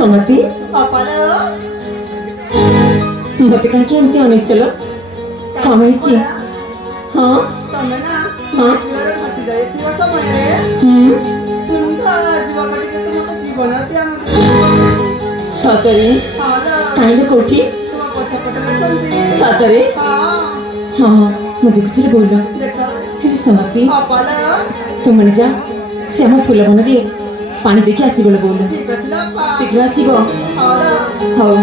समति मत कहीं एमती अनेक चलो कम हाँ तमे ना हाँ भासी जाइथिबा समय रे सुंदर जीवकटी के तुमको जीवन ध्यान सतरे हां काइले कोठी तुम पछपटले चंदी सतरे हां हाँ मैं देखुଥିଲି बोल देखा फिर समति अपाला तुम मन जा श्यामा फूल बन रे पानी देखि आसी बोल बोल ठीक अछि लापा शीघ्र आसीबो हां हां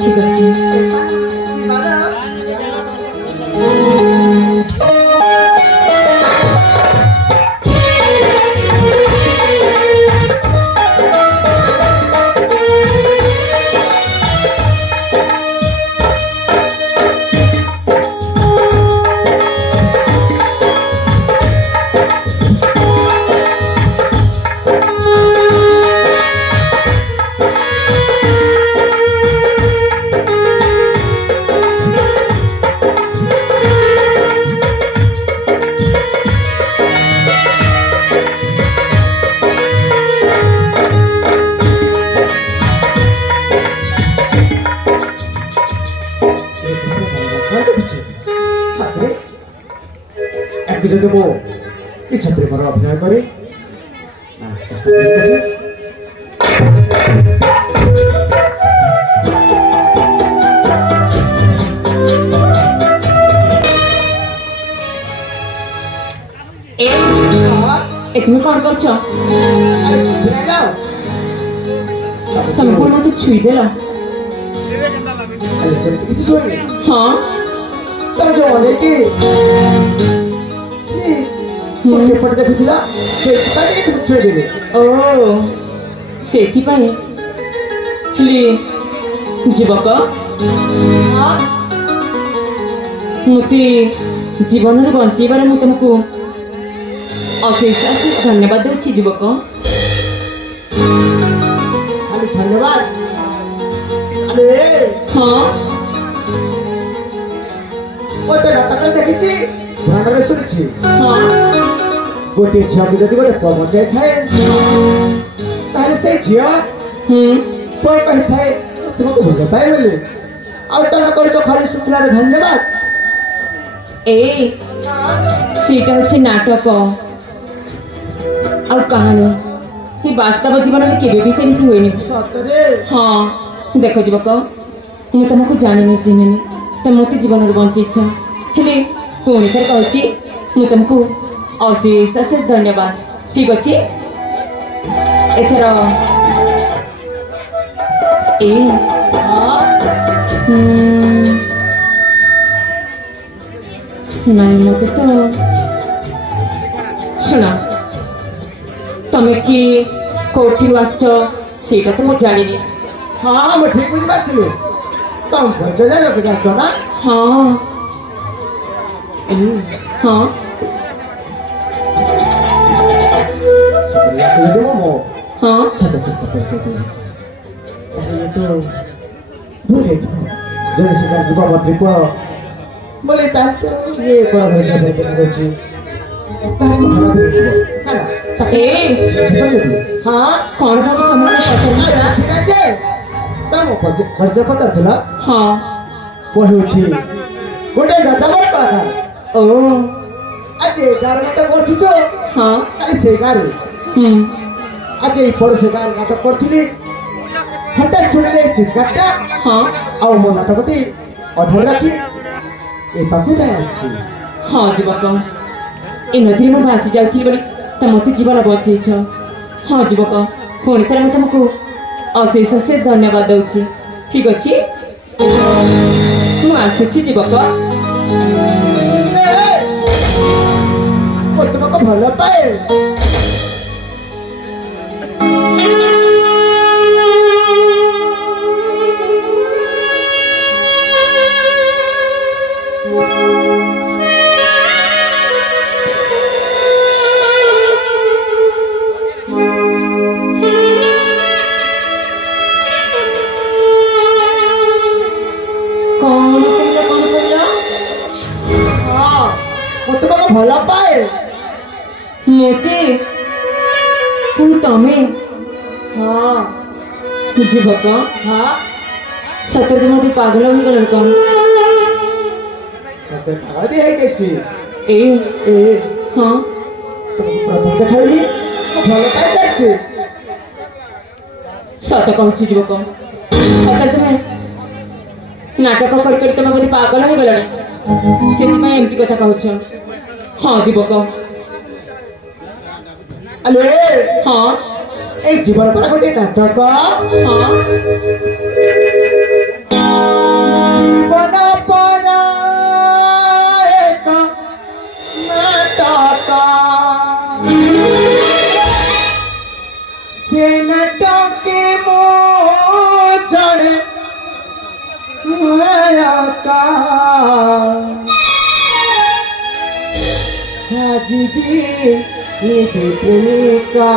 ठीक अछि जीवाला যদি মো ইচ্ছা প্রেমর অভিনয় করে চেষ্টা করি দেখি তুমি কଣ କରୁଛ আরে কিছু না যাও ତମେ କଣ ମତେ ଛୁଇଁଦେଲ আরে সেମିତି କିଛି ଶୁଣିନି ହଁ ତମେ ଯୋଉ ଅନେକି ଗୋଟେ ପଟେ ଦେଖୁଥିଲା ସେଥିପାଇଁ তুমি ଛୁଇଁଦେଲି ଓ ସେଥିପାଇଁ ହେଲେ ଯୁବକ ମୋତେ ଜୀବନରେ ବଞ୍ଚିବାରେ ମୁଁ ତୁମକୁ ଅଶେଷ ଅଶେଷ ଧନ୍ୟବାଦ ଦେଉଛି ଯୁବକ ଖାଲି ଧନ୍ୟବାଦ ଆରେ ହଁ ଗୋଟେ ନାଟକ ଦେଖିଛି ପୁରାଣରେ ଶୁଣିଛି ହଁ गोटे झील को जब गोटे पुआ बचाई थाए से झील पुआ कही थाए तुमको भोग पाए बोले और तुम कर खाली शुक्ला धन्यवाद ए सीटा होचे नाटक और कहानी ये वास्तव जीवन में केबे भी सेमती होइनी सतरे हाँ देखो जीवक मु तुमको जानिनी चिन्हिनी तो मत जीवन बंची इच्छा हेले पुणी थर कहूँ मु तुमको अशेष अशेष धन्यवाद ठीक अच्छे एथर ए नहीं मत तो सुना तमें कि कोठी आसछ सेटा तो मु जानिनी हाँ मैं ठीक बुझी बात थी तुम परिचय जाए पे जासो ना हाँ हाँ हाँ सदा से परिचय दे तारे तो भूले जने से जान जीवा मंत्री को बोले ता ये कोरा परिचय दे देछि तारे को खराब हो ना ए हाँ कौन था वो चमड़ा पसंद ठीक है तम परिचय पता थला हाँ कहूछि गोटे गदबर कलाकार ओ आज 11 घंटा करछि तो हाँ खाली से गारू आज ये पड़ोस गाँव नाटक करी हठात शुणिले चित्कारटा हाँ आ मो नाटकटी अधर रखी ए पाखु आसी हाँ जीवक ए नदी में भासी जाऊली बोली तो मत जीवन बचेछ हाँ जीवक पुणी थर तुमको अशेष अशेष धन्यवाद दूची ठीक अच्छे मुझे जीवक तुमको भल पाए भल पाए मोते पुणी तमे ଯୁବକ ହଁ ସତରେ ମତେ ପାଗଳ ହେଇଗଲାଣି କଣ? ସତେ ପାଗଳ ହେଇଯାଇଛି। ଏ ଏ ହଁ ତମକୁ ପ୍ରଥମ ଦେଖାଇଲି ଭଲ ପାଇଯାଇଛି। ସତ କହୁଛି ଯୁବକ, ସତରେ ତୁମେ ନାଟକ କରି କରି ତମେ ବୋଧେ ପାଗଳ ହେଇଗଲାଣି, ସେଥିପାଇଁ ଏମିତି କଥା କହୁଛ। ହଁ ଯୁବକ, ଆଲୋ ହଁ এই জীবন পরা গোটে নাটক। ହଁ জীবন পরা এক নাটক। সে নাটকে মো জনে নায়কা সাজিবি নিধি প্রেমিকা।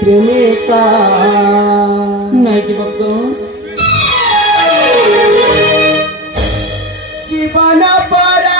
প্রেমিকা নাই যুবক, জীবন পরা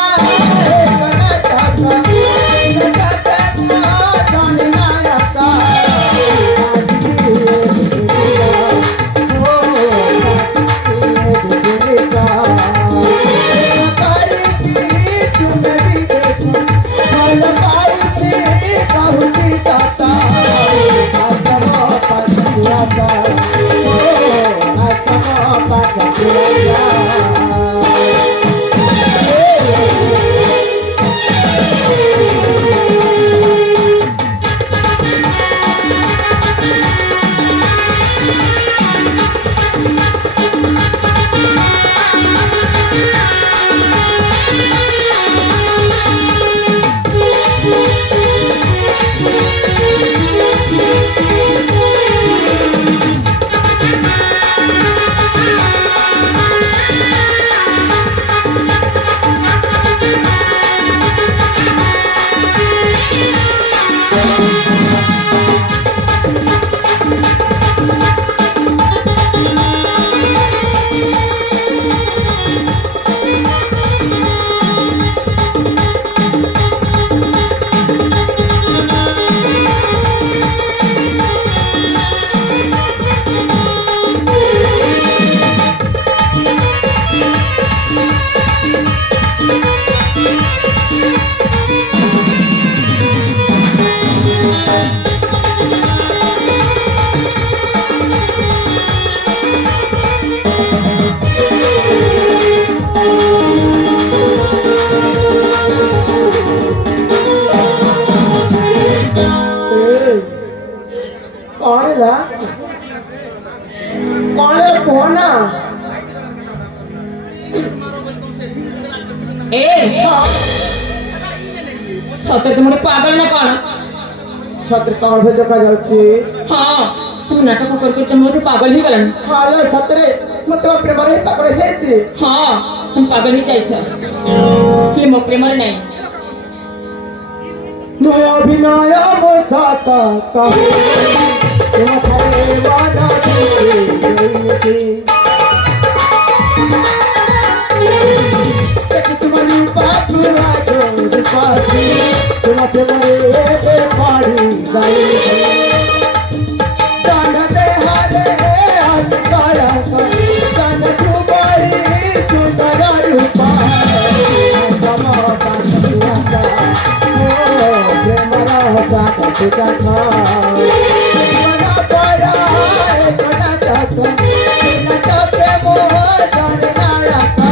ସତରେ ତୁମେ ପାଗଳ ନା କଣ? ସତରେ ପାଗଳ ଭଳି ଦେଖାଯାଉଛି। ହଁ তুমি নাটক করে করে তুমি মধ্যে পাগল হয়ে গেলেন। হ্যালো সତରେ মতো প্রেমরে পাগল ହେଇଛି। হ্যাঁ তুমি পাগল হয়ে যাইছ, কি মো প্রেমরে নাই। নয় অভিনয় মো সাথ কহে তোমারে বাধা দিতে तुम्हारी बात राजो दिपासी तुम प्रेमरे पाड़ी जाई दाना दे हारे आज काया दाना तुम्हारी सुंदर रूपा समा पाता ओ प्रेमरा साथ तुका था मना पाया कोना चाहता ना चाहते मोह जाना का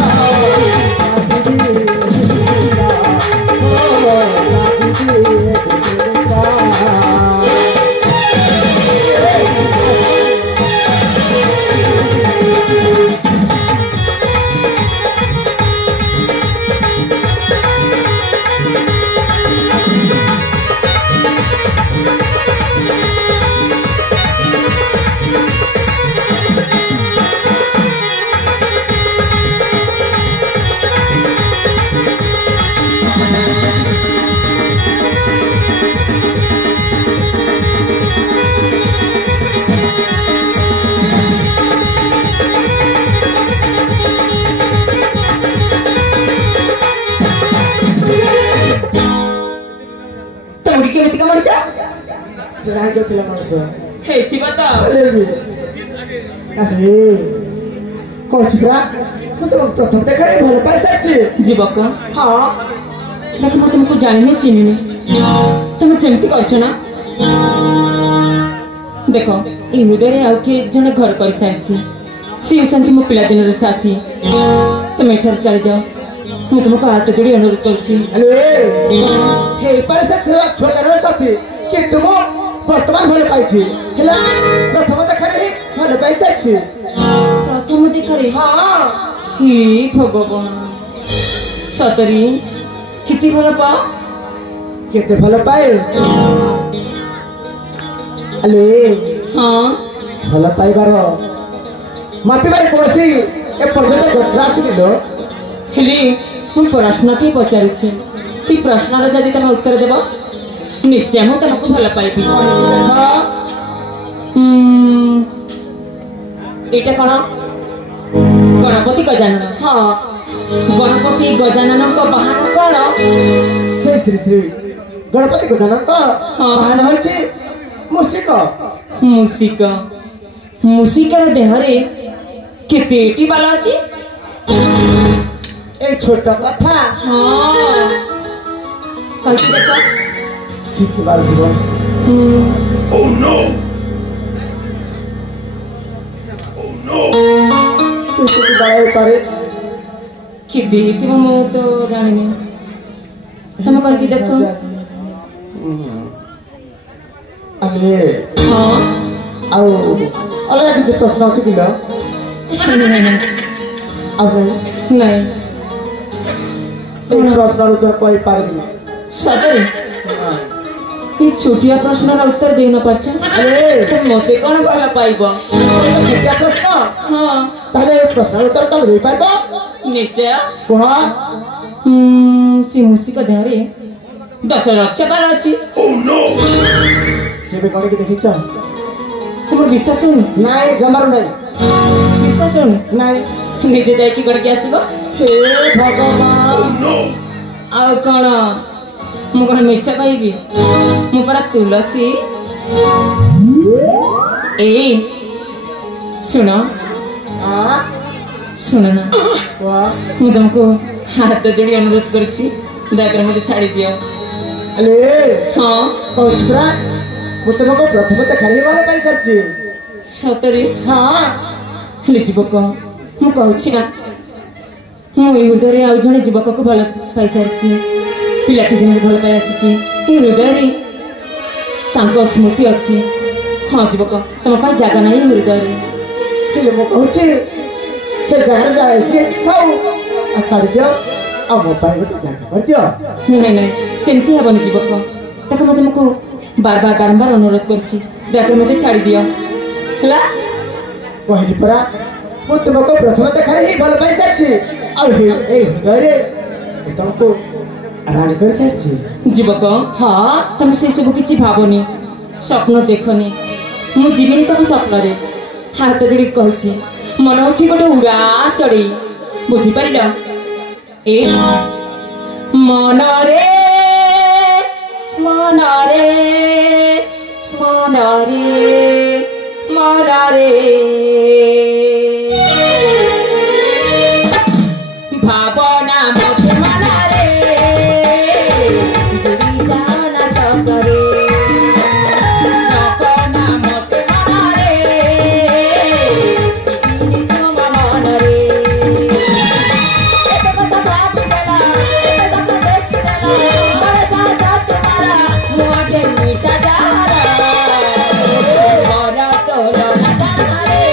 ବୁଢ଼ୀ କେମିତିକା ମଣିଷ ରାଜ ଥିଲା ମଣିଷ ହେଇଥିବ ତ ଆରେ କହୁଛି ପରା ମୁଁ ତମକୁ ପ୍ରଥମ ଦେଖାରେ ଭଲ ପାଇ ସାରିଛି ଯୁବକ ହଁ ଦେଖ ମୁଁ ତୁମକୁ ଜାଣିନି ଚିହ୍ନିନି ତମେ ଯେମିତି କରିଛ ନା ଦେଖ এই ହୃଦୟରେ ଆଉ କିଏ ଜଣେ ଘର କରିସାରିଛି ସେ ହେଉଛନ୍ତି ମୋ ପିଲାଦିନର ସାଥୀ ତମେ ଏଠାରୁ ଚାଲିଯାଅ ମୁଁ ତୁମକୁ ହାତ ଯୋଡ଼ି ଅନୁରୋଧ କରୁଛି ଆରେ ହେଇପାରେ ସେ ଛୁଆଟାର ସାଥୀ କିନ୍ତୁ ମୁଁ ବର୍ତ୍ତମାନ ଭଲ ପାଇଛି ହେଲା ପ୍ରଥମ ଦେଖାରେ ହିଁ ଭଲ ପାଇ ସାରିଛି ପ୍ରଥମ ଦେଖାରେ ହଁ হে ভগবান সতরি কেতে ভাল পাও কেতে ভাল পাଏ আলে হ্যাঁ ଭଲ ପାଇବାର ମାପିବାରେ କୌଣସି ଏପର୍ଯ୍ୟନ୍ତ ଯନ୍ତ୍ର ଆସିନିଲ ହେଲେ ମୁଁ ପ୍ରଶ୍ନଟି ପଚାରୁଛି ସେ ପ୍ରଶ୍ନର ଯଦି ତମେ ଉତ୍ତର ଦେବ ନିଶ୍ଚୟ ମୁଁ ତମକୁ ଭଲ ପାଇବି ଏଇଟା କ'ଣ ଗଣପତି ଗଜାନନ ହଁ ଗଣପତି ଗଜାନନଙ୍କ ବାହନ କ'ଣ ସେ ଶ୍ରୀ ଶ୍ରୀ ଗଣପତି ଗଜାନନଙ୍କ ହଁ। ବାହନ ହେଉଛି ମୂଷିକ ମୂଷିକ ମୂଷିକାର ଦେହରେ କେତେଟି ବାଲ ଅଛି এই ছোট কথা ହଁ କହିକି ଦେଖ ঠিক পারছিব Oh no! Oh no! তুই বাড়াই পারে କେତେ ହେଇଥିବ ମୁଁ ତ ଜାଣିନି ତମେ କହିକି ଦେଖ আমি ହଁ ଆଉ ଅଲଗା କିଛି ପ୍ରଶ୍ନ ଅଛି କି ନା ନାଇଁ ନାଇଁ ଆଉ ନାଇଁ ନାଇଁ এই প্রশ্নর উত্তর କହିପାରିବିନି ସତରେ এই ଛୋଟିଆ ପ୍ରଶ୍ନର ଉତ୍ତର ଦେଇ ନ ପାରୁଛ ଆରେ ତ ମତେ କ'ଣ ଭଲ ପାଇବ ଛୋଟିଆ ପ୍ରଶ୍ନ ହଁ ତାହେଲେ এই প্রশ্নর উত্তর ତମେ ଦେଇପାରିବ ନିଶ୍ଚୟ କୁହ ସେ ମୂଷିକ ଦେହରେ 10 ଲକ୍ଷ ବାଲ ଅଛି Oh no! କେବେ କରିକି ଦେଖିଛ ତୁମର ବିଶ୍ୱାସ ହଉନି ନାଇଁ ଜମାରୁ ନାଇଁ ବିଶ୍ୱାସ ହଉନି ନାଇଁ ନିଜେ ଯାଇକି କରିକି ଆସିବ ହେ ଭଗବାନ Oh no! ଆଉ କ'ଣ ମୁଁ କ'ଣ ମିଛ କହିବି ମୁଁ ପରା ତୁଳସୀ ଏଇ ଶୁଣ ଆଁ ଶୁଣ ନା କୁହ ମୁଁ ତମକୁ ହାତ ଯୋଡ଼ି ଅନୁରୋଧ କରୁଛି ଦୟାକରି ମୋତେ ଛାଡ଼ି ଦିଅ ଆରେ ହଁ କହୁଛି ପରା ମୁଁ ତୁମକୁ ପ୍ରଥମ ଦେଖାରେ ହିଁ ଭଲ ପାଇସାରିଛି ସତରେ ହଁ ହେଲେ ଯୁବକ ମୁଁ କହୁଛି ନା ମୁଁ ଏଇ ହୃଦୟରେ ଆଉ ଜଣେ ଯୁବକକୁ ଭଲ ପାଇସାରିଛି ପିଲାଟି ଦିନରେ ଭଲ ପାଇ ଆସିଛି ଏ ହୃଦୟରେ ତାଙ୍କ ସ୍ମୃତି ଅଛି ହଁ ଯୁବକ ତମ ପାଇଁ ଜାଗା ନାହିଁ ଏ ହୃଦୟରେ ହେଲେ ମୁଁ କହୁଛି ସେ ଜାଗାରେ ଯାଇଛି ଥାଉ ଆଉ କାଢ଼ିଦିଅ ଆଉ ମୋ ପାଇଁ ଗୋଟେ ଜାଗା କରିଦିଅ ନାଇଁ ନାଇଁ ସେମିତି ହେବନି ଯୁବକ ତାକୁ ମୁଁ ତୁମକୁ ବାରମ୍ବାର ଅନୁରୋଧ କରୁଛି ଦୟାକରି ମୋତେ ଛାଡ଼ି ଦିଅ ହେଲା କହିଲି ପରା ମୁଁ ତୁମକୁ ପ୍ରଥମ ଦେଖାରେ ହିଁ ଭଲ ପାଇସାରିଛି ଆଉ ଏଇ ହୃଦୟରେ ମୁଁ ତୁମକୁ ରାଣୀ କରିସାରିଛି ଯୁବକ ହଁ ତମେ ସେସବୁ କିଛି ଭାବନି ସ୍ୱପ୍ନ ଦେଖନି ମୁଁ ଯିବିନି ତମ ସ୍ୱପ୍ନରେ ହାତ ଯୋଡ଼ି କହୁଛି ମନେ ହଉଛି ଗୋଟେ ଉଡ଼ା ଚଢ଼େଇ ବୁଝିପାରିଲ ଏ ମନରେ ମନରେ ମନରେ ମନରେ ଭାବନା ମୋତେ ମନରେ ବୁଡ଼ି ଯାନା ସତରେ ଭାବନା ମୋତେ ମନରେ ବୁଡ଼ି ତୁମ ମନରେ ଏତେ କଥା ଭାବିଦେଲା ଏତେ କଥା ଦେଖିଦେଲା ବଡ଼ ସାଧା ତୁମାର ମୁହଁ ଯେ ମିଠା ଯାହାର ମର ତୋର ନା ଜାଣରେ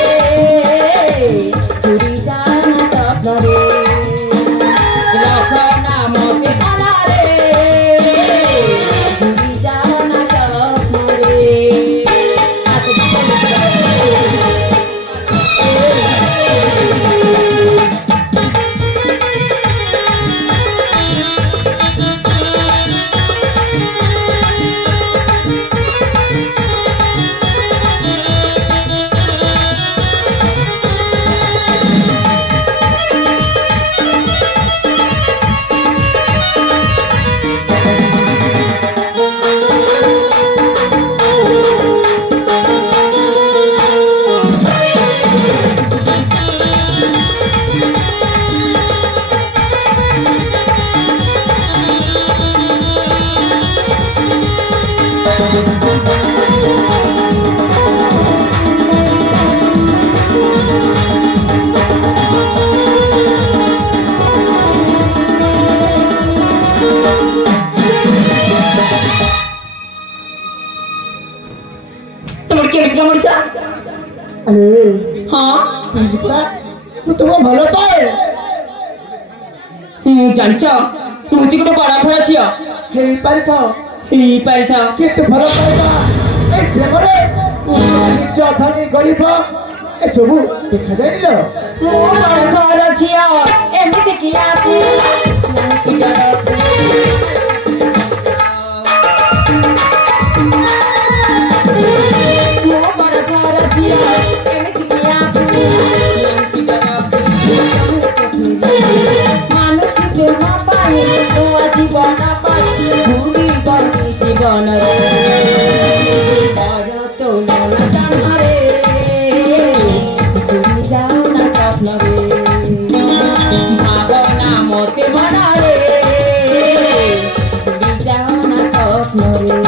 केमितिका मनीष अरे हाँ ମୁଁ ତୁମକୁ ଭଲ ପାଏ ଜାଣିଛ ମୁଁ ଯେ ଗୋଟେ ବଡ଼ ଘର ଝିଅ ହେଇପାରିଥାଉ ହେଇପାରିଥାଉ କିନ୍ତୁ ଭଲ ପାଇବା ଏଇ ପ୍ରେମରେ ନିଜ ଧନୀ ଗରିବ ଏସବୁ ଦେଖାଯାଇନି ମୁଁ ବଡ଼ ଘର ଝିଅ ଏମିତି କି ଆପୁ ମୁଁ ବଡ଼ ଘର ଝିଅ ଏମିତି କି ଆପୁ ମାନୁଛି ପ୍ରେମ ପାଇଁ ନୂଆ ଜୀବନ ପାଇଁ ଭୁଲି ଗଲି ଜୀବନରେ ବର ତୋଲନ ଜାଣରେ ଭୁଲି ଯାଉ ନା ସ୍ୱପ୍ନରେ ଭାବନା ମତେ ମନରେ ଭୁଲି ଯାଉ ନା ସ୍ୱପ୍ନରେ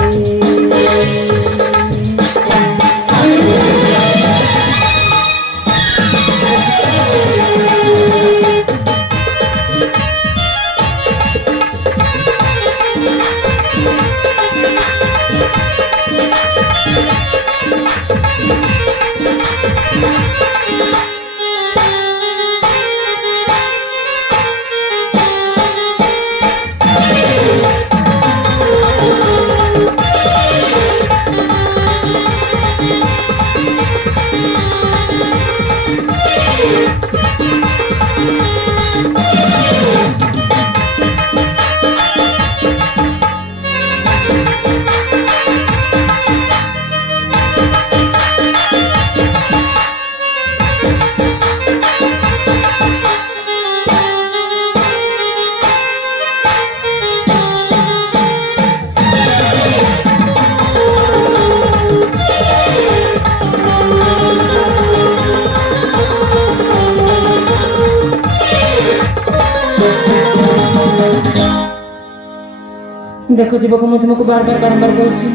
देखो जीवक मैं तुमको बार बार बारंबार कहूँ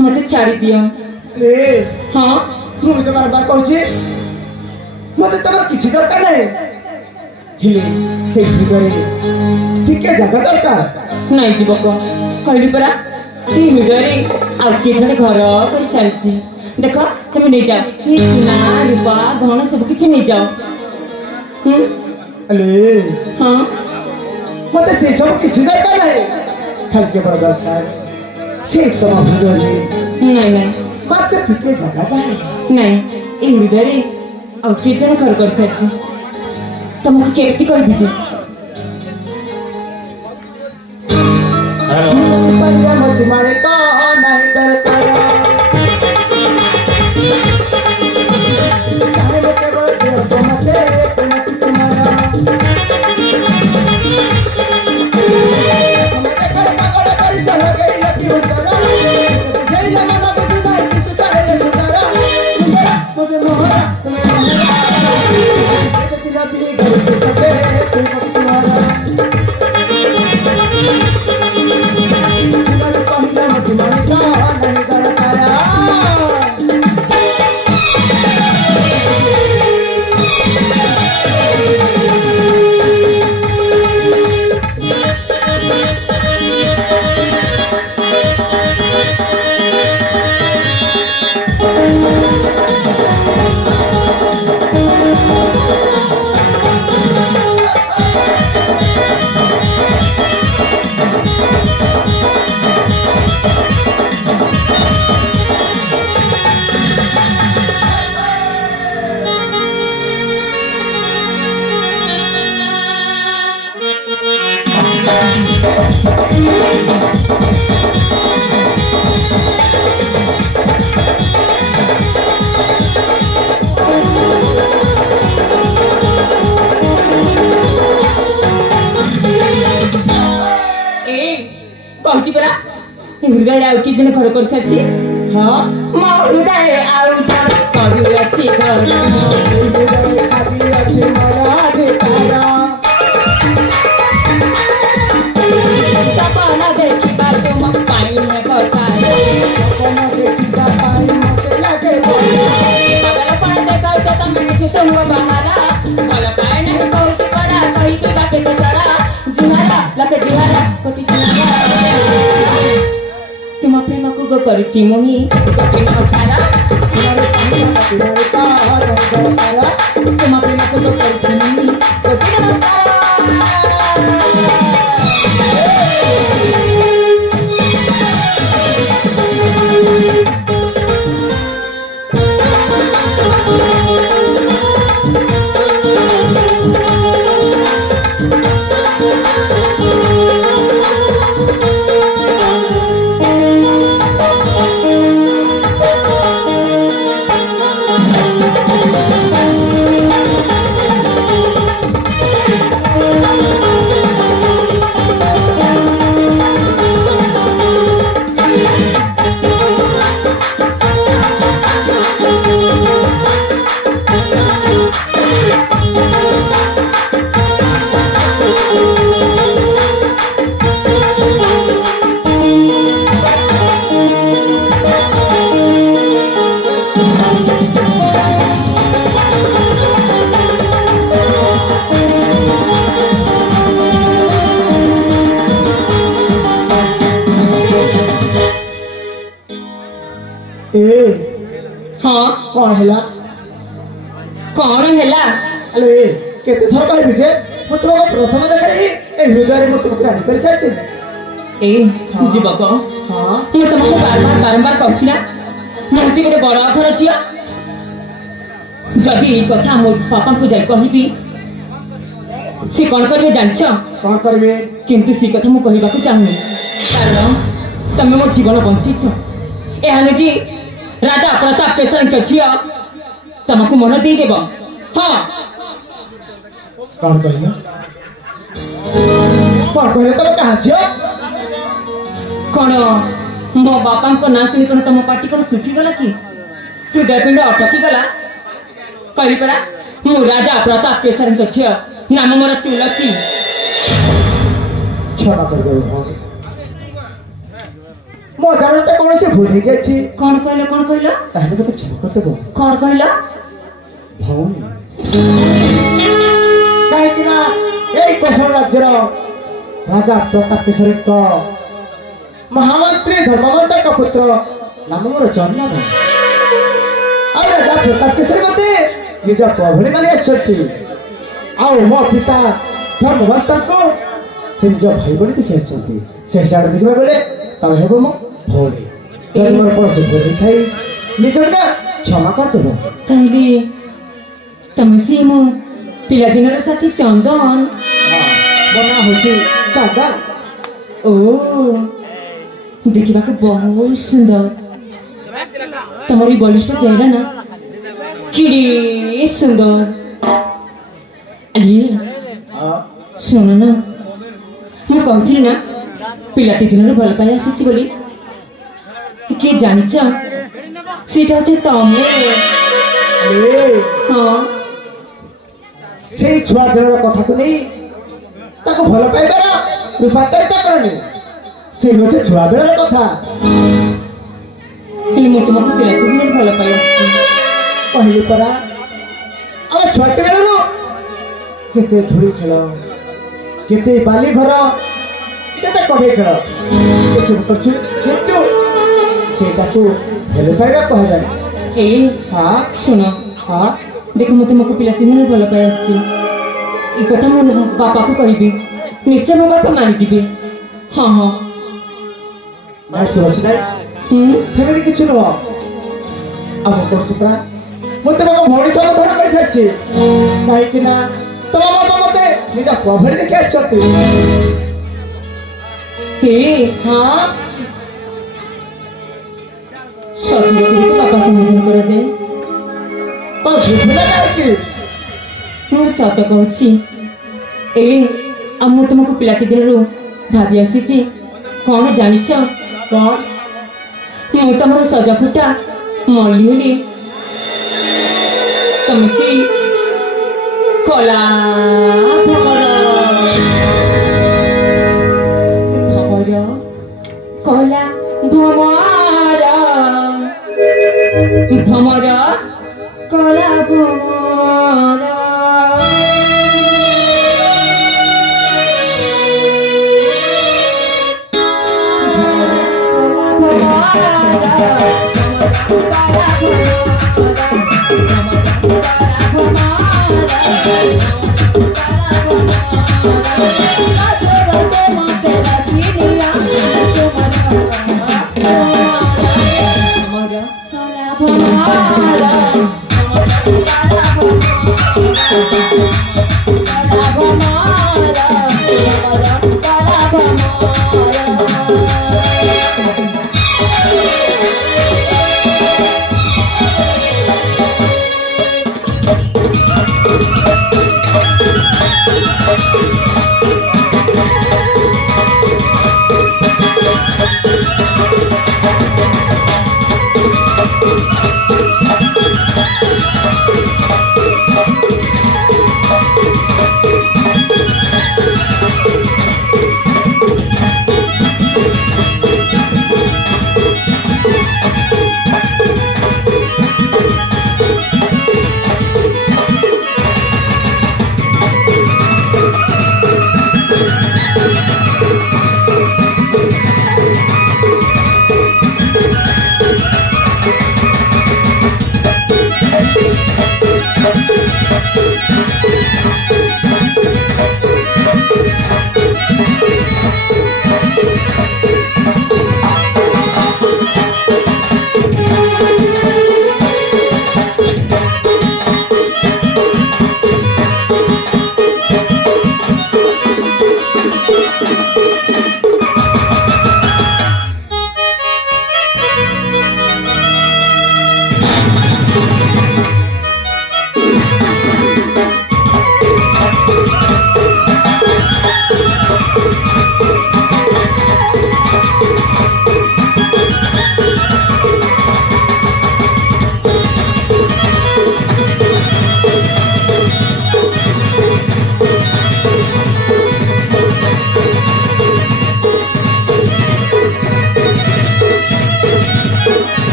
मत छाड़ी दियो रे हाँ ମୁଁ ତ ବାରବାର କହୁଛି ମତେ ତମର କିଛି ଦରକାର ନାହିଁ ହେଲେ ସେଇ ହୃଦୟରେ ଟିକେ ଜାଗା ଦରକାର नहीं जीवक कहली परा ये हृदय आउ किए जने घर कर सारी देख तुम नहीं जाओ ये सुना रूपा धन सब किसी नहीं जाओ अरे हाँ मते से सब କିଛି ଦରକାର ନାହିଁ ଖାଲି କେବଳ ଦରକାର ସେ ତମ ହୃଦୟରେ नहीं नहीं ମାତ୍ର ଟିକେ ଜାଗା ଯାଏ नहीं ये हृदय आउ किए जने घर कर सारी तुमको केमती कहबी जे पहिला मत मारे तो नहीं दरकार चाहे केवल देव को मते मत तुम्हारा मते कर पकड़ कर चल गई लकी उतारा जय जमाना बुझ भाई किस चाहे सुतारा मुझे मोहरा तुम्हें दिला भी घर के कटे तुम तुम्हारा हृदय आउ कि जन घर कर सारी हाँ मो हृदय आउ जन कभी अच्छी घर आदि अच्छे महाराज तारा सपना देखिबा तुम पाई में बताए सपना देखिबा पाई मते लागे पागल पण देखा तो तुम मिठी तुम बहारा भल पाए नहीं कहती पड़ा कहती बाके तो सारा जुहारा लके जुहारा कोटी जुहारा तुम प्रेम को गो करुची मोही कोटी नमस्कार क्षमा प्रेम को तो करती नहीं हाँ कौन हैला कौन हैला अरे केते थर कहबि जे मु तो प्रथम देखा ही ए हृदय रे मु तुमको रानी कर साइछे ए जीवक हां मु तुमको बारंबार कहछि ना मु जे गोटे बड़ अथर छिया जदि ई कथा मो पापा को जाय कहबी से कोन करबे जानछ कौन करबे किंतु सी कथा मु कहबा को चाहूनी कारण तमे मो जीवन बंचिछ ए हाने जी राजा प्रताप केसर के छिया तुमको मन दे देबो हां कौन कहला कौन कहले तब कहा छिया कौन मो बापा को ना सुनी कौन तुम पार्टी कौन सुखी गला कि हृदय पिंड अटकी गला कहली परा मु राजा प्रताप केसर के छिया नाम मोर तुलसी क्षमा कर दे भौणी मो जानते कौन से भूल जाई छी कौन कहला ताहले तो क्षमा कर देबो कौन कहला भौणी काहे कि ना एई कोशल राज्यर राजा प्रताप केसरी को महामंत्री धर्मवंत का पुत्र नाम मोर चंदन और राजा प्रताप केसरी मते निज प्रभुरी माने आछथि आउ मो पिता धर्मवंत को से निज भाई बणी देखि आछथि से हिसाब देखबा गले तब हेबो मो भौणी जदि मोर कोन से भूल थाई निजटा क्षमा कर देबो कहली तुम से मो पिला दिन रे साथी चंदन बना होची चंदन ओ देखिबा के बहुत सुंदर तुम्हारी बलिष्ठ चेहरा ना किड़ी सुंदर अली सुन ना मु कहती ना पिलाटी दिन भल पाई आसी बोली किए जानिछ सीटा जे तमे ए हाँ से छुआ बेलर कथा को नहीं ताको भल पाइबार रूपांतरित करनी से होचे छुआ बेलर कथा हेले मु तुमको पिलाटी दिन भल पाई आसी कहली परा अब छोटे बेलर केते धुड़ी खेल केते बाली घर केते कढ़े खेल ए सब करछु किंतु सेटा को भल पाइबा कह जाय ए हाँ सुन हाँ देख मत तुमको पिलाटी दिन भल पाई आसी ई कथा मो बापा को कहबी निश्चय मो बापा मानि दिबे हाँ हाँ नाइ तो बस नाइ सेमेदी किछु न अब करछु प्रा मते मको भौणी समाधान कर सारछि काहे कि ना तम बापा मते निजा प्रभुरी देखि आछथि ए हाँ ससुर को तो बापा समाधान करा जाए तो बुझला काहे कि मु सत कहछि ए आ मु तुमको पिलाटी दिन रो भाबी आसी कौन जानिछ कौन मु तमर सजा फुटा मल्ली होली तमे से कला भमर कला भमर कला भमर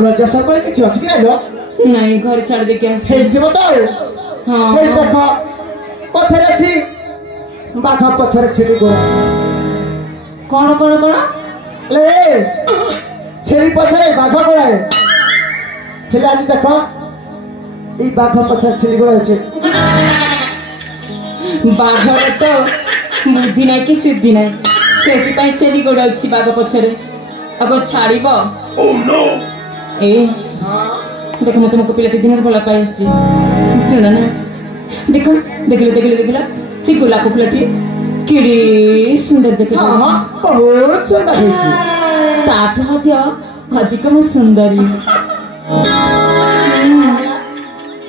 लज्जा सब किसी अच्छी नहीं घर छाड़ दे के हाँ देख पथर अच्छी बाघ पछर छेली गोड़ा कौन कौन कौन ले छेली पछरे बाघ गोड़ा हेले आज देख ई बाघ पछर छेली गोड़ा छे बाघर तो बुद्धि नहीं कि सिद्धि नहीं सेति पई छेली गोड़ा अछि बाघ पछरे अब छाड़ीबो Oh no! ए देख मैं तुमको पिलाटी दिन भला पाई आछि सुन ना देखो देखले सी गोलाप पिलाटी केड़ी सुंदर देख हां बहुत सुंदर है ताठ मध्य अधिक में सुंदरी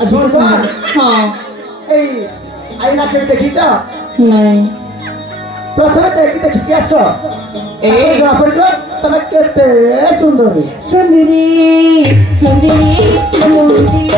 सुंदर हां ए आईना के देखी छ नहीं प्रथम देखी के आस ए जरा पड़ तमे केते सुंदरी सुंदरी सुंदरी मुंदी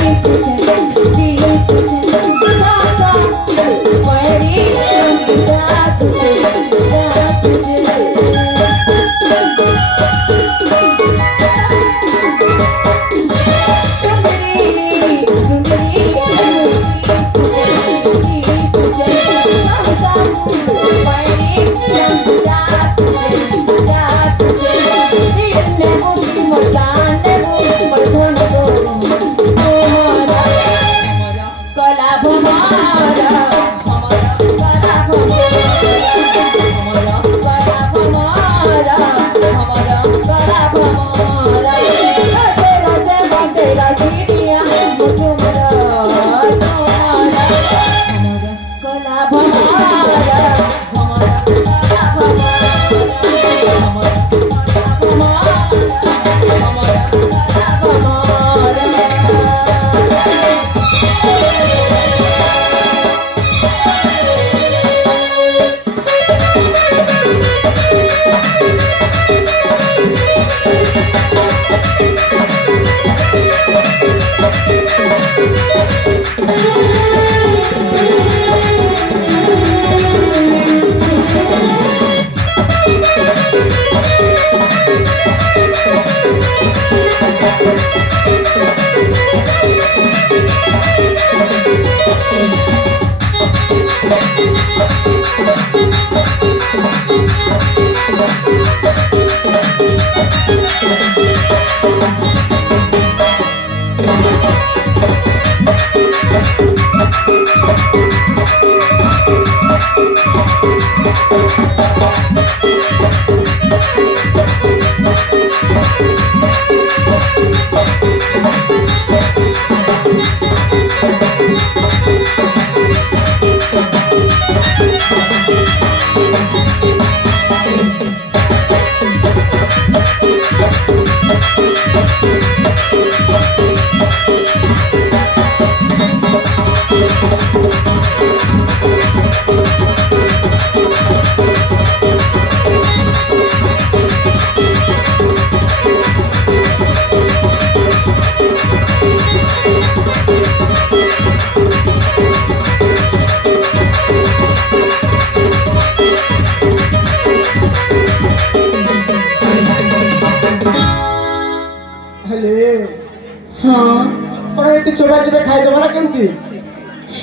बाजी में खाई देबो ना केमती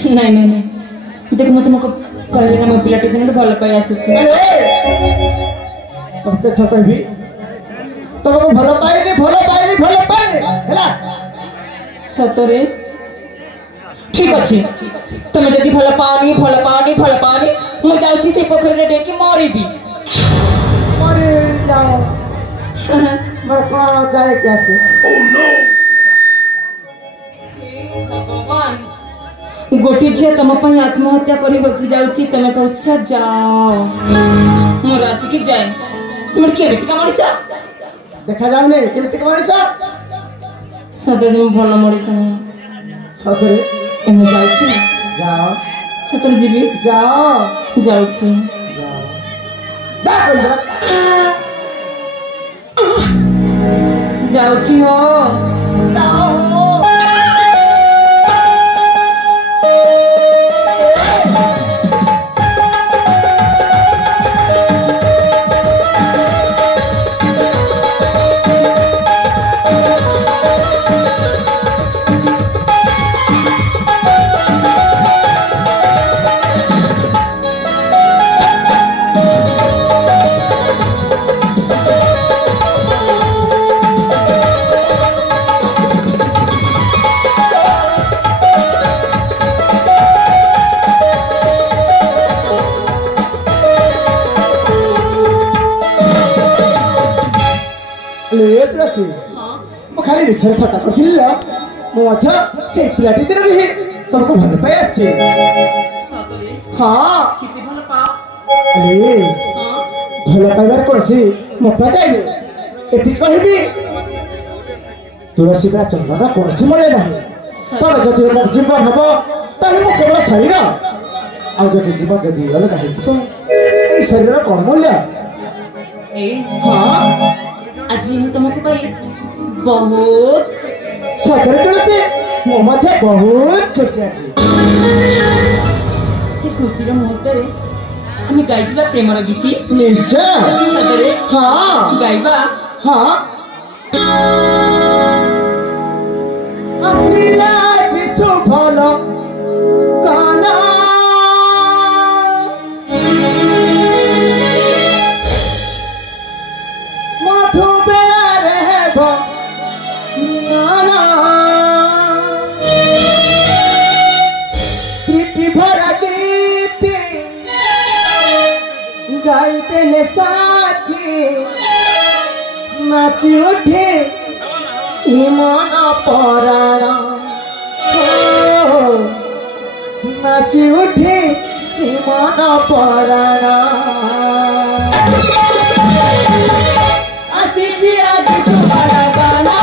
ନାଇଁ ନାଇଁ ନାଇଁ ଦେଖ ମୁଁ ତୁମକୁ କହିଲି ନା ମୋ ପିଲାଟି ଦିନଠୁ ଭଲ ପାଇ ଆସୁଛି ତମକେ ଥ କହିବି ତମକୁ ଭଲ ପାଇଲି ହେଲା ସତରେ ଠିକ ଅଛି ତମେ ଯଦି ଭଲ ପାଅନି ମୁଁ ଯାଉଛି ସେ ପୋଖରୀରେ ଡେକି ମରିବି ମରି ଯାଅ ମୋର କଣ ଯାଏ କି ଆସେ Oh no! ଭଗବାନ ଗୋଟିଏ ଝିଅ ତମ ପାଇଁ ଆତ୍ମହତ୍ୟା କରିବାକୁ ଯାଉଛି ତମେ କହୁଛ ଯାଅ ମୋର ଆସିକି ଯାଏ ତୁମର କେମିତିକା ମଣିଷ ଦେଖା ଯାଉନି କେମିତି ମଣିଷ ସତରେ ମୁଁ ଭଲ ମଣିଷ ନୁହେଁ ସତରେ ମୁଁ ଯାଉଛି ଯାଅ ସତରେ ଯିବି ଯାଅ ଯାଉଛି ଯାଅ ଯା କହିଲ ଯାଉଛି ହୋ ଯାଅ ମୁଁ ଖାଲି ମିଛରେ ଥଟ୍ଟା କରିଥିଲି ମୁଁ ମଧ୍ୟ ସେଇ ପିଲାଟି ଦିନରୁ ହିଁ ତମକୁ ଭଲ ପାଇ ଆସିଛି ହଁ ଆରେ ଭଲ ପାଇବାର କୌଣସି ମୋଟା ଯାଇନି ଏତିକି କହିବି ତୁଳସୀ ବା ଚନ୍ଦନ କୌଣସି ମୂଲ୍ୟ ନାହିଁ ତମେ ଯଦି ମୋ ଜୀବନ ହବ ତାହେଲେ ମୁଁ କେବଳ ଶରୀର ଆଉ ଯଦି ଜୀବନ ଯଦି ଅଲଗା ହେଇଯିବ ଏଇ ଶରୀରର କଣ ମୂଲ୍ୟ ହଁ ଆଜି ମୁଁ ତମକୁ ପାଇ ବହୁତ ସତରେ ତୁଳସୀ ମୁଁ ମଧ୍ୟ ବହୁତ ଖୁସି ଅଛି ଏ ଖୁସିର ମୁହୂର୍ତ୍ତରେ ଆମେ ଗାଇଥିବା ପ୍ରେମର ଗୀତି ନିଶ୍ଚୟ ସତରେ ହଁ ଗାଇବା ହଁ ଆସିଲା ଶିଶୁ ଭଲ କାନା ମଧୁ ବେଳାରେ ହେବ ନାନା ପ୍ରୀତି ଭରା ଗୀତି ଗାଇଦେଲେ ସାଥୀ ନାଚି ଉଠେ ইমান পরাণ নাচি উঠে ইমান পরাণ আসিছি আজ তোমার গানা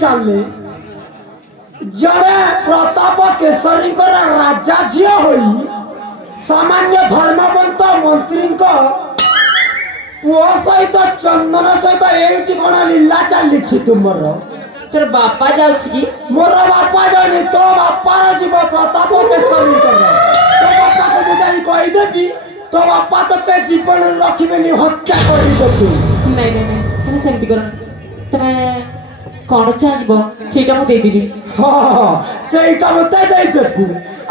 ଚାଲେ ଜଣେ ପ୍ରତାପ କେଶରୀଙ୍କର ରାଜା ଝିଅ ହୋଇ ସାମାନ୍ୟ ଧର୍ମବନ୍ତ ମନ୍ତ୍ରୀଙ୍କ ପୁଅ ସହିତ ଚନ୍ଦନ ସହିତ ଏଇଠି କଣ ଲୀଳା ଚାଲିଛି ତୁମର? ତୋର ବାପା ଯାଉଛି କି? ମୋର ବାପା ଯାଉନି, ତୋ ବାପାର ଯିବ ପ୍ରତାପ କେଶରୀଙ୍କର। ତୋ ବାପାକୁ ମୁଁ ଯାଇ କହିଦେବି, ତୋ ବାପା ତତେ ଜୀବନରେ ରଖିବେନି, ହତ୍ୟା କରିଦେବୁ। ନାଇଁ ନାଇଁ ନାଇଁ, ତମେ ସେମିତି କରନି। ତମେ କଣ ଚାହିଁବ ସେଇଟା ମୁଁ ଦେଇଦେବି। ହଁ ସେଇଟା ମତେ ଦେଇଦେବୁ।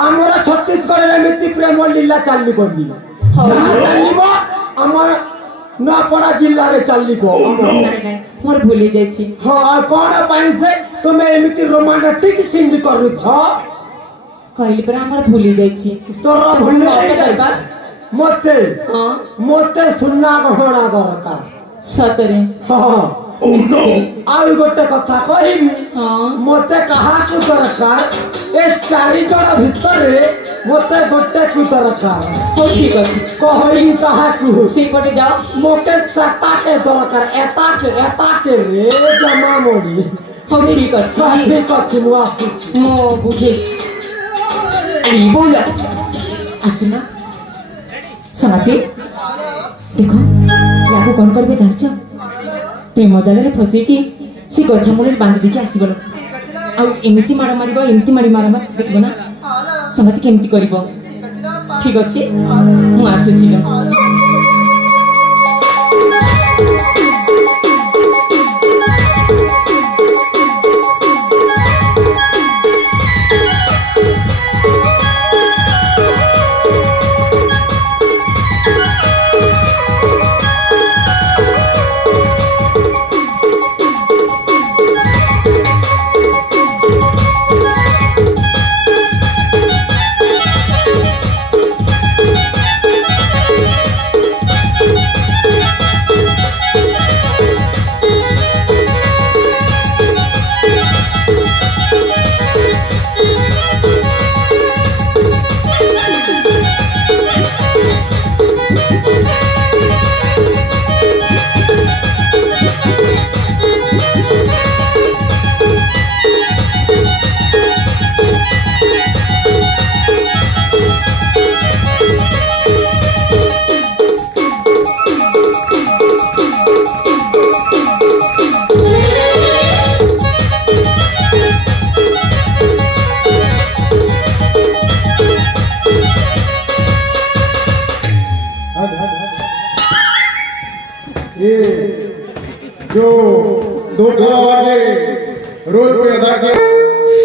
ଆମର ଛତିଶଗଡ଼ରେ ଏମିତି ପ୍ରେମ ଲୀଳା ଚାଲିବନି। ଯାହା ଚାଲିବ ଆମର ନୂଆପଡ଼ା ଜିଲ୍ଲାରେ ଚାଲିବ। ନାଇଁ ନାଇଁ, ମୋର ଭୁଲି ଯାଇଛି। ହଁ ଆଉ କଣ ପାଇଁ ସେ ତୁମେ ଏମିତି ରୋମାଣ୍ଟିକ ସିନ୍ କରୁଛ? କହିଲି ପରା ଆମର ଭୁଲି ଯାଇଛି। ତୋର ଭୁଲି ଦରକାର ମତେ ହଁ ମତେ ସୁନା ଗହଣା ଦରକାର। ସତରେ? ହଁ ଆଉ ଗୋଟେ କଥା କହିବି, ହଁ ମତେ କାହାକୁ ଦରକାର? ଏ 4 ଜଣ ଭିତରେ ମତେ ଗୋଟେ କୁ ଦରକାର। ହଉ ଠିକ ଅଛି, କହିବି କାହାକୁ? ସେଇପଟେ ଯାଅ। ମତେ 7ଟେ ଦରକାର। ଏତାକେ ରେ ଜମା ମୋଡ଼ି। ହଉ ଠିକ ଅଛି, ଠିକ ଅଛି, ମୁଁ ଆସୁଛି। ମୁଁ ବୁଝେଇଛି। ଆସୁନ ସମାତି, ଦେଖ ୟାକୁ କଣ କରିବେ ଜାଣିଛ? ପ୍ରେମ ଜାଲରେ ଫସେଇକି ସେ ଗଛ ମୂଳରେ ବାନ୍ଧି ଦେଇକି ଆସିବ। ଆଉ ଏମିତି ମାଡ଼ ମାରିବ, ଏମିତି ମାଡ଼ ଦେଖିବ ନା ସମାତି କେମିତି କରିବ। ଠିକ ଅଛି, ମୁଁ ଆସୁଛି।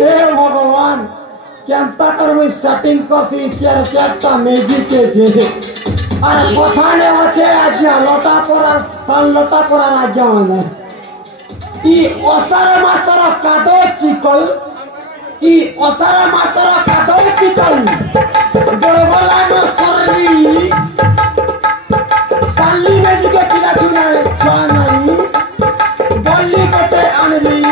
हे भगवान, केंता कर मुई सेटिंग करसी 4-4टा मेजी के जे। अरे पठाने होचे आज्ञा लोटा परा सान लोटा परा आज्ञा माने। ई असार मासर कादो चिकल, ई असार मासर कादो चिकल गड़गलानो सरली साली मेजी के पिला चुना छुआ नहीं बल्ली कटे आनली।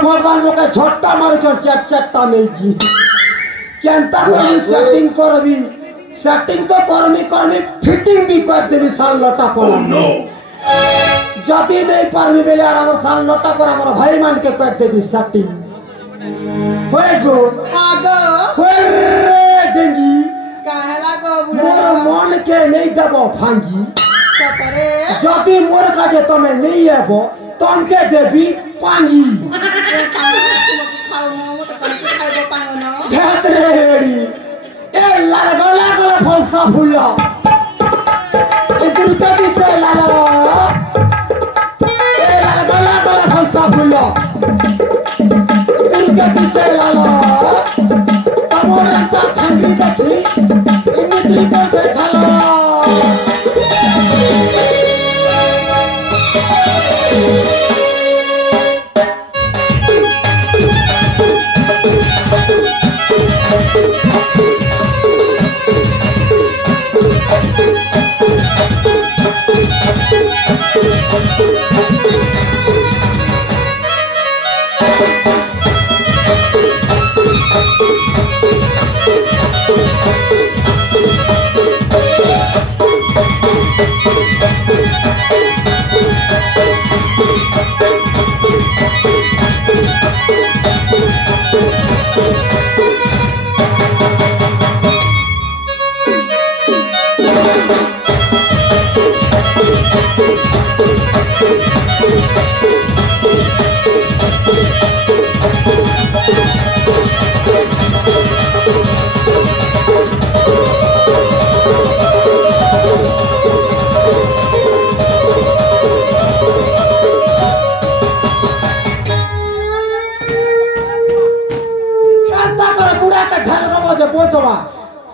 भगवान लोग झट्टा मारुछ 4-4टा मेजी। केंता करबी सेटिंग करबी, सेटिंग तो करमी फिटिंग भी कर देबी सान लटा पड़ा। जति नहीं पारबी बेले आर हमर साल नटा पर हमर भाई मान के काट देबी साटी होय गो आगो होय रे डेंगी काहेला गो मोर बुढ़ा मन के नहीं देबो भांगी सतरे जति मोर काजे तमे नहीं आबो तमके देबी पानी खाओ मो तो कहीं खाइबो पांगो न भेत रे हेड़ी ए लाल गला फलसा फुल्ला ए दुर्गा दिसे लाल ए लाल गला फलसा फुल्ला दुर्गा दिसे लाल तमोर सा थांगी देखी इमिटली कर से छला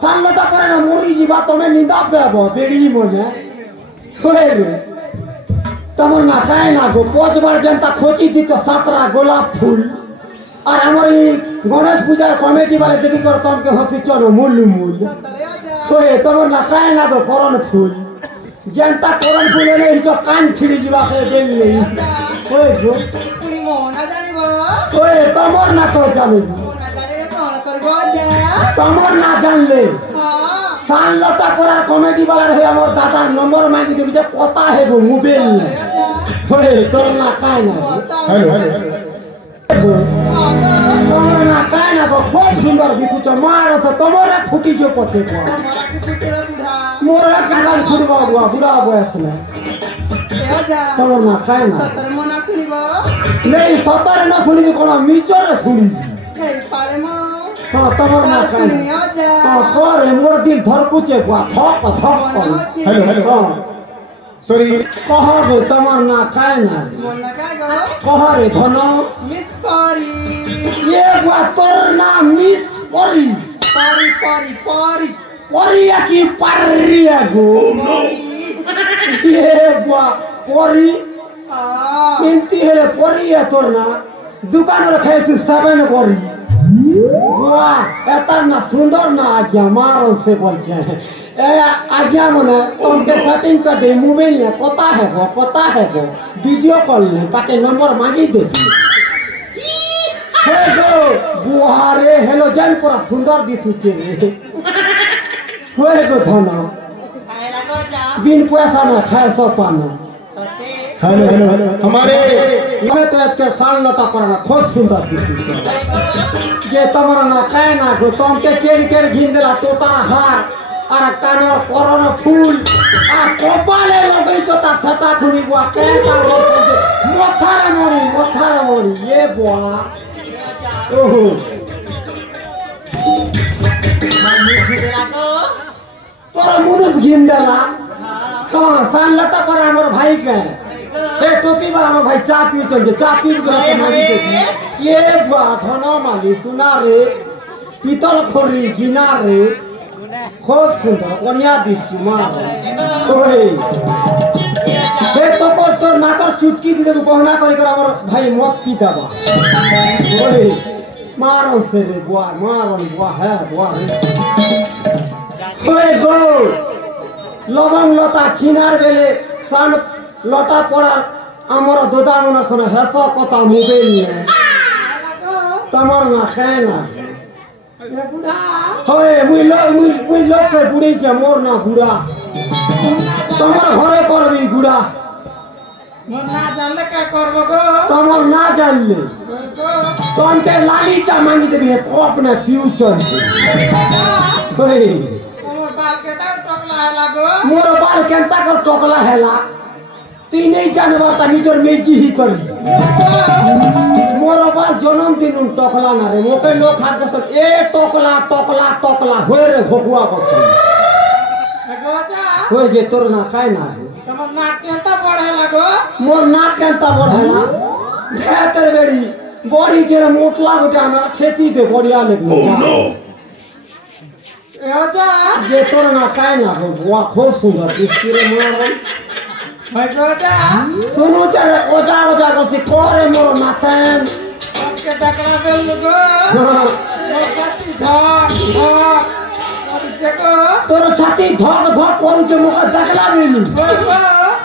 सालटा पर ना मोरी जीवा तमे निंदा पेबो बेड़ी मोने होय रे तमर ना काय ना गो पोच बार जनता खोची दी तो 17 गोलाप फूल और हमर ई गणेश पूजा कमेटी वाले देखि कर तम के हंसी चलो मूल होय तमर ना काय ना गो करन फूल जनता करन फूल ने ही जो कान छिड़ी जीवा के देल ले होय गो पुरी मोना जानिबो होय तमर ना तो जाने मोना जाने रे कोन करबो जा तमर ना जान ले हां साल लटा परार कमेटी वाला रहे हमर दादा नंबर मांगी देबी जे कोता हेबो मोबाइल ने होय तोर ना काय ना हेलो तमर ना काय ना खूब सुंदर दिसु छ मार छ तमर फुटी जो पछे को हमारा की पुतरा बुढ़ा मोर कागल फुटबा बुआ बुढ़ा बयस में ए जा तमर ना काय ना सतर मोना सुनिबो नहीं 17 ना सुनिबी कोना मिचर सुनी हे पारे मो हां तमर ना काय सुनि आ जा हां तोरे मोर दिल धड़कुचे बुआ थप हेलो हां सॉरी कह गो तमर ना काय ना मोना का गो कह रे धन मिस परी ये बुआ तोर ना मिस परी परी परी परी परी की परिया गो ये बुआ परी हां इंती हेले परी है तोर ना दुकान रखे से 7 परी बुआ एता ना सुंदर ना आज्ञा मारो से बोल छे ए आज्ञा मने तुमके सेटिंग कर दे मोबाइल में पता है वो वीडियो कॉल ले ताके नंबर मांगी दे हे गो बुआ रे हेलो जान पूरा सुंदर दिसु छे होय गो धन खाए लागो जा बिन पैसा ना खाए सब पाना सते हेलो हमारे हमें तो आज के साल नटा पर खूब सुंदर दिसु ये तमरा ना काय ना गो तुम के केर घिन देला टोटा हार और कानर कोरोना फूल आ कोपाले लगई तो ता सटा खुनी बुआ के ता मोथारे मोरी ये बुआ ओहो तोरा मुनुस घिन देला हां साल लटा पर हमर भाई के ए टोपी वाला हमर भाई चा पी चल चा पी के मांगी दे ये बुआ धनो माली सुना रे पीतल खोरी गिना रे खूब सुंदर बढ़िया दिसु मार ओए हे तो को तोर नाकर चुटकी दे देबो बहना करी कर हमर भाई मत पी दाबा ओए मारन से रे बुआ है बुआ ओए गो लवंग लता छिनार बेले सान लटा पड़ा हमर दोदा मन सन हेस कथा मोबाइल में तमर ना खाए ना होए मुई लो से बुढ़ी छ मोर ना बुढ़ा तमर घरे करबी गुड़ा मोर ना जानले का करबो गो तमर ना जानले गो तोन के लाली चा मांगी देबी कप ना फ्यूचर होय मोर बाल के ता टकला हैला गो मोर बाल केंता कर टोकला हैला तीन ही जानवर ता निजर मेजी ही करी मोर बाल जन्मदिन उन टोकला ना रे मोके नो खाद दस ए टोकला टोकला टोकला होय रे भगुआ बच्चा गो जा होय जे तोर ना खाय ना तमर नाक केंता बढ़ेला गो मोर नाक केंता बढ़ेला धैतर बेड़ी बॉडी जेरे मोटला गोटा ना खेती दे बढ़िया ले Oh no! ए जा जे तोर ना खाय ना बुआ खूब सुंदर दिसरे मोर गो जा सुनु चरे ओजा ओजा करती करे मोर नातन के डकला बेल गो मोर छाती धक धक और जगो तोर छाती धक धक करू जे मोके देखला बिनु गो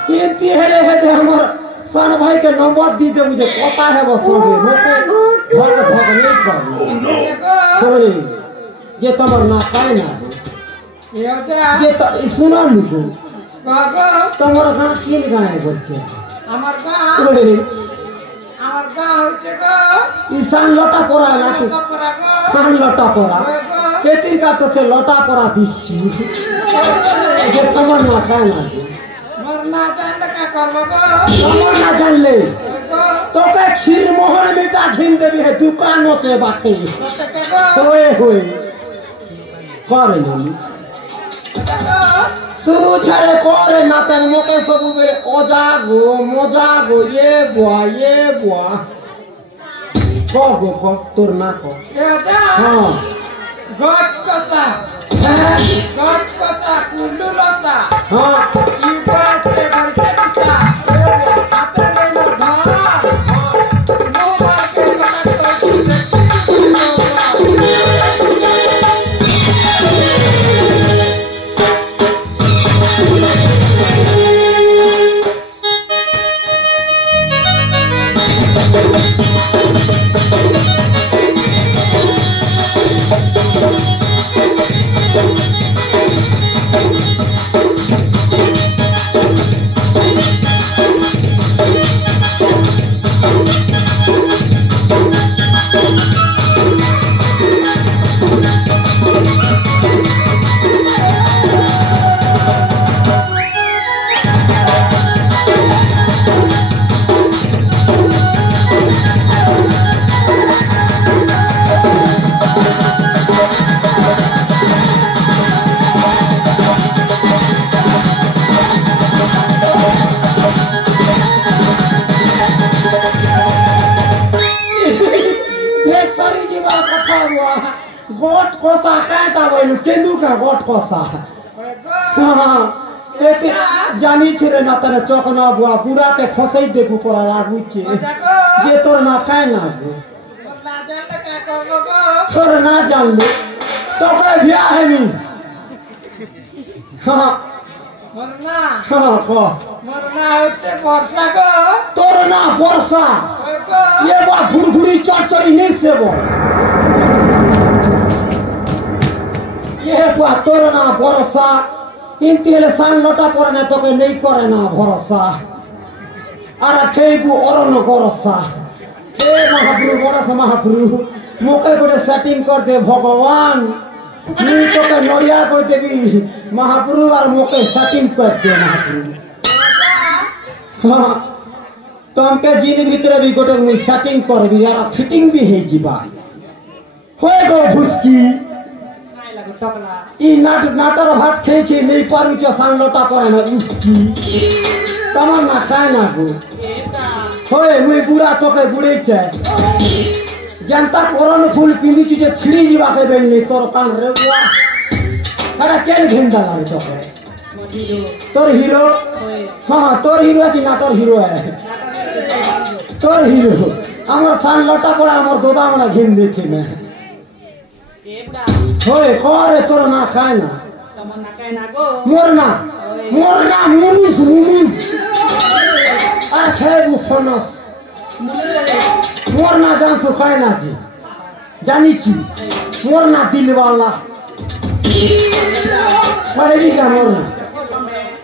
केंती हेले हे दे हमर सन भाई के नंबर दी दे मुझे पता है वो सोगे मोके धक धक नहीं कर Oh no! गो होय जे तमर ना खाय ना ए जा जे त सुना नु गो तमर गाना किन गाए बच्चे আমার গাঁ होय হচ্ছে গো ईशान लटा पड़ा ना तू কপরা গো सान लटा पड़ा গো खेती का तो से लटा पड़ा दिस जे तमर ना खाय ना মোর না জানলে কা করব গো तमर ना जान ले গো तो के खीर मोहन मीठा घिन देबी है दुकानों से बाटे কতকে গো होए होए करे ननी গো सुनु छरे करे नातन मोके सबु बेले ओजा गो मोजा गो ये बुआ को तोर ना को এ যা हां গট কসা গট কসা কুন্ডু লসা हां ই বাসে ঘরছে দিসা আতে মেনা ধার নো মারকে কটা তো एक सारी जीवा कथा हुआ गोट कोसा काटा बोलू केंदू का गोट कोसा গো हां एते जानी छिरे ना तने चौकना बुआ पूरा के खसई देबू परा लागू छे যা গো जे तोर ना खाय ना गो মোর না জানলে কা করব গো तोर ना जान ले तो के बियाह है नी हां মোর না हां को মোর না হচ্ছে বর্ষা গো तोर ना वर्षा গো ये बा घुड़घुड़ी चढ़चड़ी नहीं से बो ये बा तोर ना वर्षा इंतिले सान लटा पर ना तो के नहीं करे ना भरोसा अरे खेबू अरन गरसा ए महाप्रभु बड़ा से महाप्रभु मोके गोटे सेटिंग कर दे भगवान नी तो के नड़िया कर देबी महाप्रभु और मोके सेटिंग कर दे महाप्रभु हां तमके जीन भीतर भी गोटे मुई सेटिंग कर भी यार फिटिंग भी है जीवा होए गो भुसकी নাই লাগো টকলা ई नाटर भात खेई के नहीं पारू छ सान लोटा करे ना उसकी तमन ना खाए ना गो এটা होए मुई बुढ़ा तो के बुढ़े छ जनता कोरन फूल पिनी जे छिड़ी जीवा के बेलनी तोर कान रे बुआ अरे केन घिंदा ला रे तो মডিরো तोर हीरो हां तोर हीरो है कि नाटर हीरो है तोर हीरो हमर सान लोटा पड़ा हमर दोदा मना घिन देखे में এবড়া होए करे तोर ना खाए ना তমন না কাই না গো मोरना मुनुस अरे खेबू फनस मोरना जान सो खाए ना जी जानी छी मोरना दिल वाला कहेगी का मोरना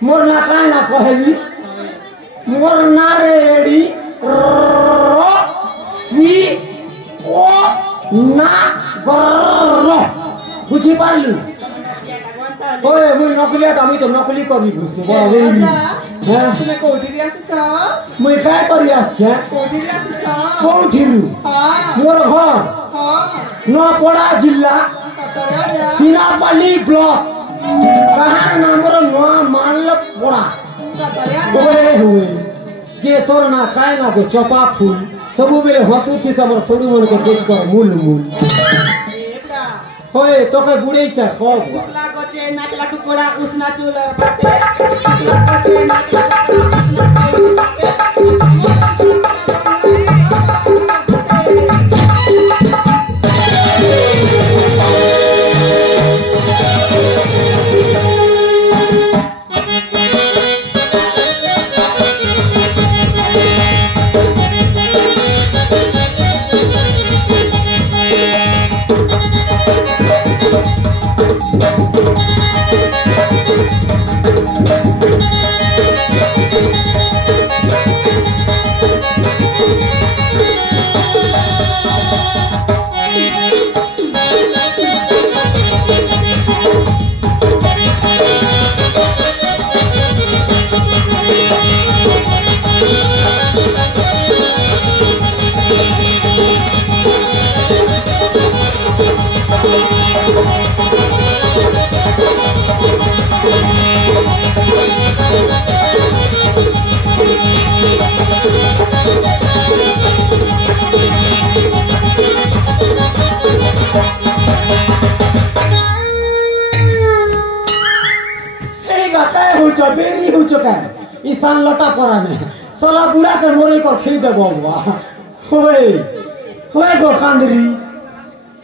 मोरना खाए ना कहेगी মোর না রেডি সি ও না গর বুঝি পারলি ওই মুই নকলিয়াটা আমি তো নকলি করি বুঝছি হ্যাঁ তুমি কোঠিরে আসছ মুই কাই করি আসছে কোঠিরে আসছ কোঠিরু হ্যাঁ মোর ঘর হ্যাঁ নপড়া জিল্লা সতরা যা সিনাপালি ব্লক কাহার নামর নোয়া মানল পড়া সতরা ওরে হুয়ে যে তোর না কায় না গো চপা ফুল ସବୁବେଳେ ହସୁଥିସ ଆମର ସବୁ ମାନଙ୍କୁ ଦେଖିକ ମୂଲ ମୂଲ এবড়া ହୋଏ তোকে ବୁড়େଇଛ କହ শুকলা গছে নাচলা টুকরা উষ্ণা চুলার পাতে শুকলা গছে নাচলা টুকরা উষ্ণা চুলার পাতে बेरी हो चुका है ईशान लटा पड़ा में साला बुढ़ा के मोरे को खेल दे बाबा होए होए गो कांदरी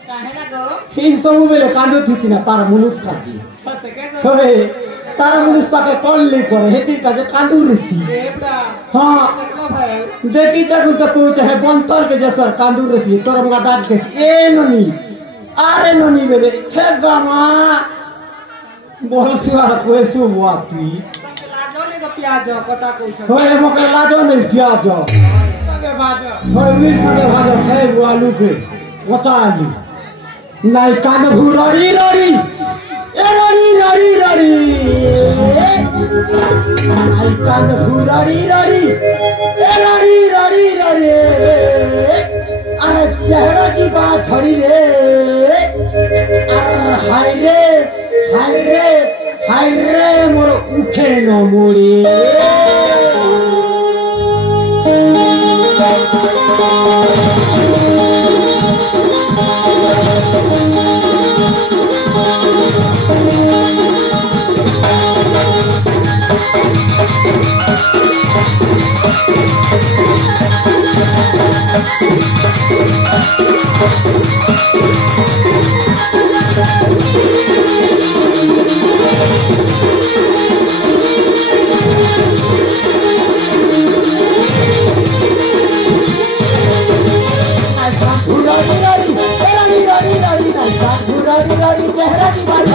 काहे ना गो ई सब बेले कांदो थी ना तार मुनुस काजी सते के गो होए तार मुनुस ताके कॉल ले करे हेती का जे कांदू रही এবড়া हां देखलो भाई देखी चकु तो कोई चाहे बंतर के जैसा कांदू रही तोर मगा डाक के ए ननी आरे ननी बेले थे गामा बोल सुवार कोई सु हुआ तू लाजो ने गो प्याज कथा कइछ होए मके लाजो नहीं प्याज संगे बाज होए वीर संगे भाजो खाए वो आलू के वचा आलू नहीं कांद भूरड़ी रड़ी ए रड़ी रड़ी रड़ी नहीं कांद भूरड़ी रड़ी ए रड़ी रड़ी रड़ी अरे चेहरा जी बात छड़ी रे अरे हाय रे मोर उठे न मोड़ी चेहरा की बात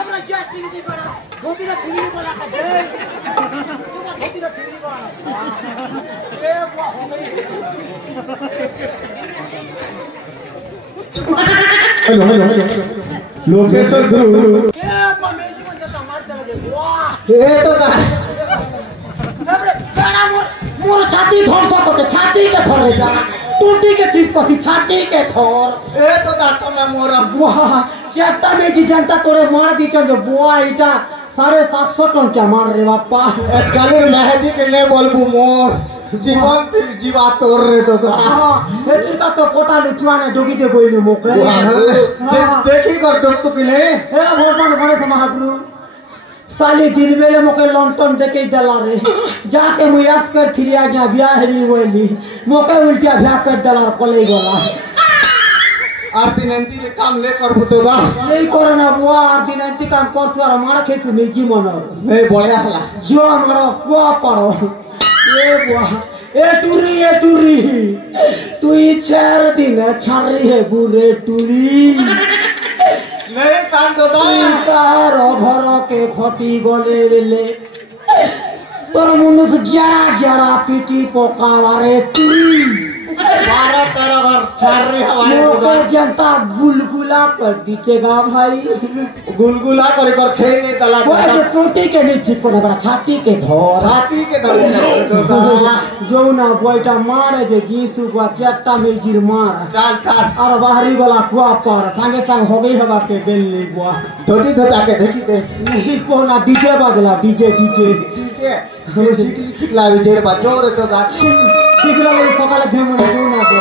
আমরা গ্যাস চিনি দি করা ধতিরা চিনি করা কাজে তোমার ধতিরা চিনি করা এ বাবা हेलो लोकेशन गुरु ए बाबा मेजी मन जता मार दे वाह ए तो ना তারপরে বেড়া মোর ছাতি ধর ধর করতে ছাতি কে ধর রে বেড়া টুটি কে চিপ কতি ছাতি কে ধর ए तो दाता ना मोरा বুয়া চারটা মেজি জানতা তোরে মার দিছ যে বুয়া এটা 750 টাকা মার রে বাপ্পা এতকালের মেহেদি के ले बोलबू मोर জীবন জীবা তোর রে তো এটুকা তো পোটা লুচুয়ানে ডগিতে কইলে মোকে देखी कर डॉक्टर के ले ए भगवान गणेश महाप्रभु साली दिन बेले मोके लंटन देके दला रे जाके मुयास कर थिरिया गया ब्याह हेली होली मोके उल्टिया भ्या कर दला कोले गला आरती नंदी ले काम ले कर तो बा नहीं करना बुआ आर दिन अंति काम परसवार मार खेसु मेजी मनर नहीं बढ़िया हला जो हमरा कुआ पड़ो ए बुआ ए टूरी तू ही 4 दिन छारी है बुरे टूरी नहीं काम तो दा तार घर के खटी गले बेले तोर मुनुस ग्यारा पीटी पोकावारे टूरी 12-13 बार चार रे हवाले मोके जनता गुलगुला कर दीचेगा भाई गुलगुला कर खेल नहीं तला वो जो टोटी के नीचे पड़ा बड़ा छाती के धर छाती के दले तो दा जो ना बोइटा मारे जे जीसु को चट्टा में गिर मार चाल चाल और बाहरी वाला कुआ पर संगे संग हो गई हवा के बेलनी बुआ धोती धोता के देखी दे नहीं कोना डीजे बजला डीजे ठीक है ये चिकली चिकला विजय बाजो रे तो गाची शीघ्र ले सकाले झमने जो ना दे